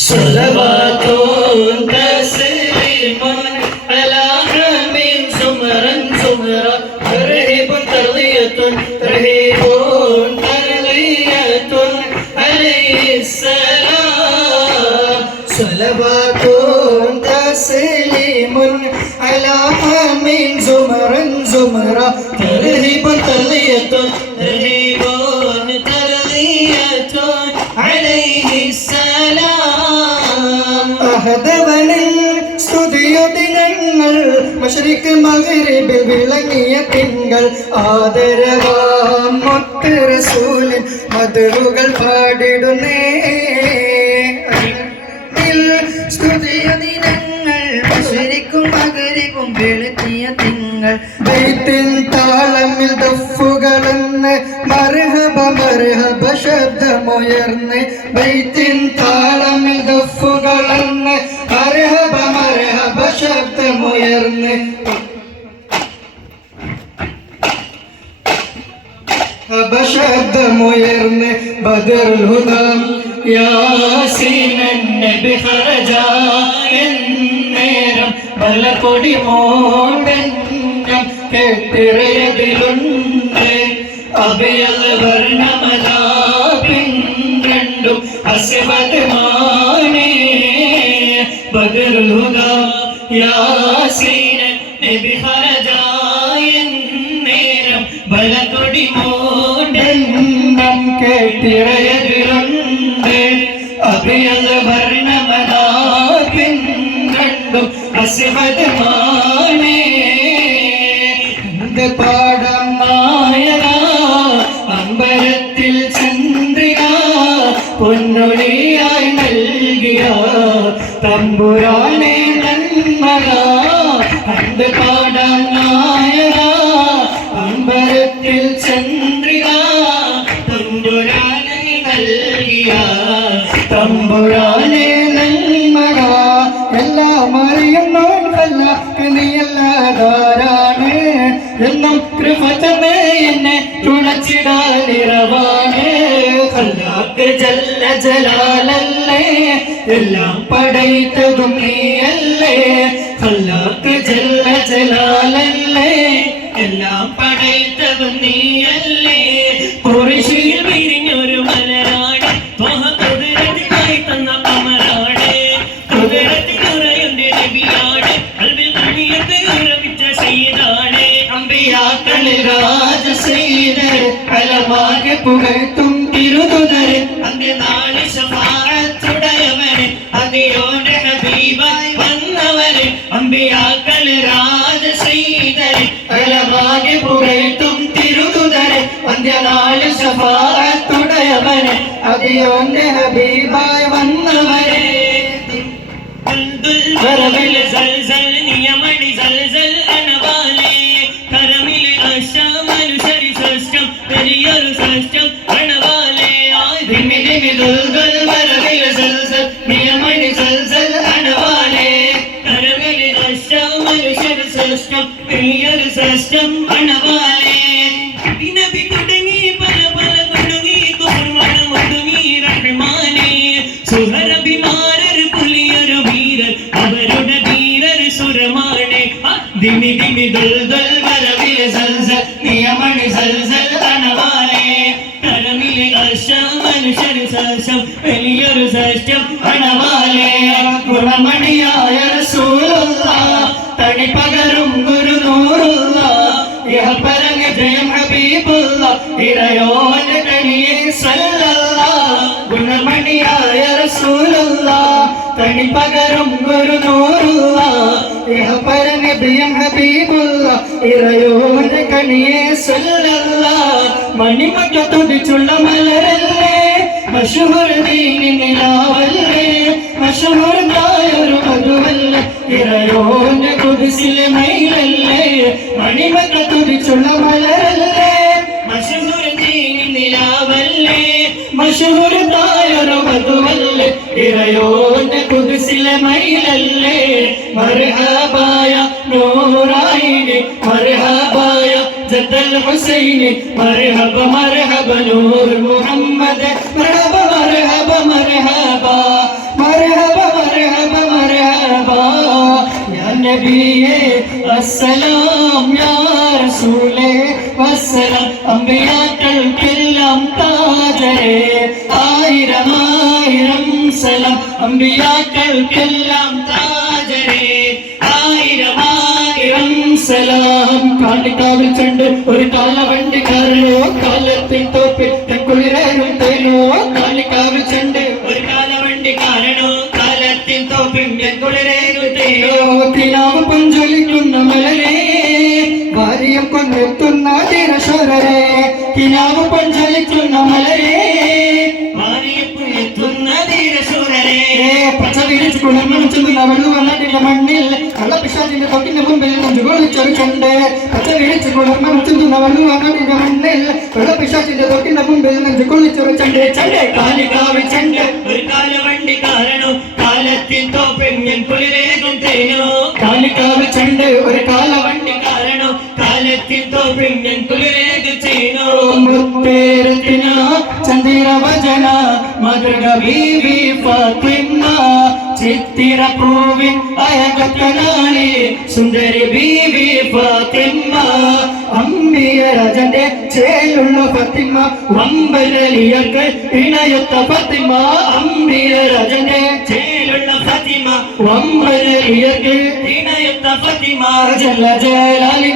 صلوات تسليم على من زمرا زمرا ترهيب ترضية ترهيب ترضية عليه السلام صلوات تسليم على من زمرا زمرا ترهيب ترضية ترهيب ترضية عليه السلام അഹദവനിൽ സ്തുതിയുദിനങ്ങൾ Mashreq മഗ്രിബിൽ വിളങ്ങിയ തിങ്കൾ ആദരവാം മുത്ത് റസൂലിൻ മദ്ഹുകൾ പാടിടുന്നേ സ്തുതിയുദിനങ്ങൾ മശ്രിഖും മഗ്രിബും വെളുത്തിയ തിങ്കൾ ബൈത്തിൻ താളമിൽ ദഫുകളെന്ന് മർഹബ മർഹബ ശബ്ദമുയർന്ന് ബൈത്തിൻ താളമിൽ ദഫുകളെന്ന് മർഹബ മർഹബ ശബ്ദമുയർന്ന് ശബ്ദമുയർന്ന് ബദറുൽ ഹുദം യാസീനൻ നബി ഖറജ എന്നേരം ബലകൊടി മോണ്ടെന്നം കെട്ടിറയതിലുണ്ട് അഭയൽ വർണ്ണമലാപിൻ രണ്ടും അസ്വദ് മാനേ ബദറുൽ ഹുദം യാസീനൻ നബി ഖറജ എന്നേരം ബലകൊടി മോണ്ടെന്നം കെട്ടിറയതിലുണ്ട് അഭയൽ വർണ്ണമലാപിൻ രണ്ടും അസ്വദ് മാനേ പാടം നായക അമ്പലത്തിൽ ചന്ദ്രിക പൊന്നൊളിയായി നൽകിയ തമ്പുരാനെ നന്മക അന്ത് പാടം നായക അമ്പലത്തിൽ ചന്ദ്രിക തമ്പുരാനെ നൽകിയ തമ്പുരാനെ നന്മക എല്ലാം അറിയുന്നോൻ അല്ലാഹ് നീയല്ലാതാരാണ് എന്നും കൃപ തന്നെ എന്നെ തുണച്ചിടാനിറവാണ് ഖല്ലാഖ് ജല്ല ജലാലല്ലേ എല്ലാം പടൈത്തതും നീയല്ലേ ഖല്ലാഖ് ജല്ല ജലാലല്ലേ എല്ലാം പടൈത്തതും നീയല്ലേ ഖുറൈശിൽ വിരിഞ്ഞൊരു മലരാണ് ത്വഹ ഖുദ്റത്തിനായി തന്ന അമരാണ് ഖുദ്റത്തിനുറയുന്ന നബിയാണ് ഖൽബിൽ ഖൽബിയത്ത് ഉറവിച്ച സയ്യിദാണ് അംബിയാക്കളിൽ രാജസയ്യിദർ അലമാകെ പുകഴ്ത്തും തിരുതുതർ അന്ത്യനാളിൽ ശഫാഅത്തുടയവൻ അതിയോന്റെ ഹബീബായി വന്നവൻ അംബിയാക്കളിൽ രാജസയ്യിദർ അലമാകെ പുകഴ്ത്തും തിരുതുതർ അന്ത്യനാളിൽ ശഫാഅത്തുടയവൻ അതിയോന്റെ ഹബീബായി വന്നവൻ വരവിൽ സൽസൽ നിയമണി സൽസൽ അണവാലേ കരമിലെ അശമനുസരി സഷ്ടം പെരിയൊരു സഷ്ടം അണവാലേ ധിമി ധിമി ദുൽദുൽ വരവിൽ സൽസൽ നിയമണി സൽസൽ അണവാലേ കരമിലെ അശമനുസരി സഷ്ടം പെരിയൊരു സഷ്ടം അണവാലേ നബി തുടങ്ങി പല പല തുടങ്ങി കുർബാന മുതുങ്ങി റഹ്മാനേ സുഹറബിമാരർ പുലിയൊരു വീരർ അവരുടെ ധീരർ സുരമാണേ ദിമി ദിമി ദുൽദുൽ വരവിൽ സൽസൽ നിയമണി സൽസൽ അണവാലേ കരമിലെ അശമനുസരി സഷ്ടം വലിയൊരു സഷ്ടം അണവാലേ ഗുണമണിയായ റസൂലുള്ളാഹ് തണി പകരും ഗുരുനൂറുള്ളാഹ് ഇഹപരങ്ങ ജയം ഹബീബുള്ളാഹ് ഇറയോന്റെ കനിയെ സല്ലല്ലാഹ് ഗുണമണിയായ റസൂലുള്ളാഹ് തണി പകരും ഗുരുനൂറുള്ളാഹ് ഇഹപരങ്ങ ജയം ഹബീബുള്ളാഹ് ഇറയോന്റെ കനിയെ സല്ലല്ലാഹ് മണിമറ്റ തുടിച്ചുള്ള മലരല്ലേ മശഹൂർ ദീനി നിലാവല്ലേ മശഹൂറായൊരു മധുവല്ലേ ഇറയോന്റെ കുദ്സിലെ മയിലല്ലേ മണിമറ്റ തുടിച്ചുള്ള മലരല്ലേ മശഹൂർ ദീനി നിലാവല്ലേ മശഹൂറായൊരു മധുവല്ലേ ഇറയോന്റെ കുദ്സിലെ മയിലല്ലേ മർഹബായ നൂറായിനി മർഹബായ ജദ്ദൽ ഹുസൈനി മർഹബ മർഹബ നൂർ മുഹമ്മദ് മർഹബ മർഹബ മർഹബ മർഹബ സലാം അമ്പിയാക്കൾക്കെല്ലാം താജരേ ആയിരം ആയിരം സലാം. കാട്ടിക്കാവിൽ ചെണ്ട് ഒരു കാലവണ്ടിക്കാരനോ കാലത്തിൽ തോപ്പിൽ തെക്കുളിരേറും തേനോ. കാളിക്കാവിൽ ചെണ്ട് ഒരു കാലവണ്ടിക്കാരനോ കാലത്തിൽ തോപ്പിൽ തെക്കുളിരേറും തേനോ. കിനാവ് പഞ്ചലിക്കുന്ന മലരേ ഭാര്യം കൊന്നെത്തുന്ന ധീരശൂരരേ. കിനാവ് പഞ്ചലിക്കുന്ന മലരേ പച്ച വിരിച്ച് കുളിർമണിച്ചെന്ന വെള്ളുവനാട്ടിന്റെ മണ്ണിൽ കള്ളപ്പിശാചിന്റെ തൊട്ടിന്റെ മുമ്പിൽ നെഞ്ചുകൊള്ളിച്ചൊരു ചുണ്ട്. പച്ച വിരിച്ച് കുളിർമണിച്ചെന്ന വെള്ളുവനാട്ടിന്റെ മണ്ണിൽ കള്ളപ്പിശാചിന്റെ തൊട്ടിന്റെ മുമ്പിൽ നെഞ്ചുകൊള്ളിച്ചൊരു ചണ്ട്. ചണ്ട് കാലികാവിൽ ചണ്ട് ഒരു കാലവണ്ടിക്കാരനോ കാലത്തിൽ തോപ്പെഞ്ഞൻ കുളിരേകും തേനോ. കാലികാവിൽ ചണ്ട് ഒരു കാലവണ്ടിക്കാരനോ കാലത്തിൽ തോപ്പെഞ്ഞൻ കുളിരേകും തേനോ. മുത്തേരത്തിന ചന്ദിര വചന മധുര ബീവി ഫാത്തിമ ചിത്തിര പൂവിൻ അയകത്തനാളി സുന്ദരി ബീവി ഫാത്തിമ. അമ്പിയ രാജന്റെ ചേലുള്ള ഫാത്തിമ വമ്പലിയർക്ക് ഇണയൊത്ത ഫാത്തിമ. അമ്പിയ രാജന്റെ ചേലുള്ള ഫാത്തിമ വമ്പലിയർക്ക് ഇണയൊത്ത ഫാത്തിമ. ജല ജലാലിന്റെ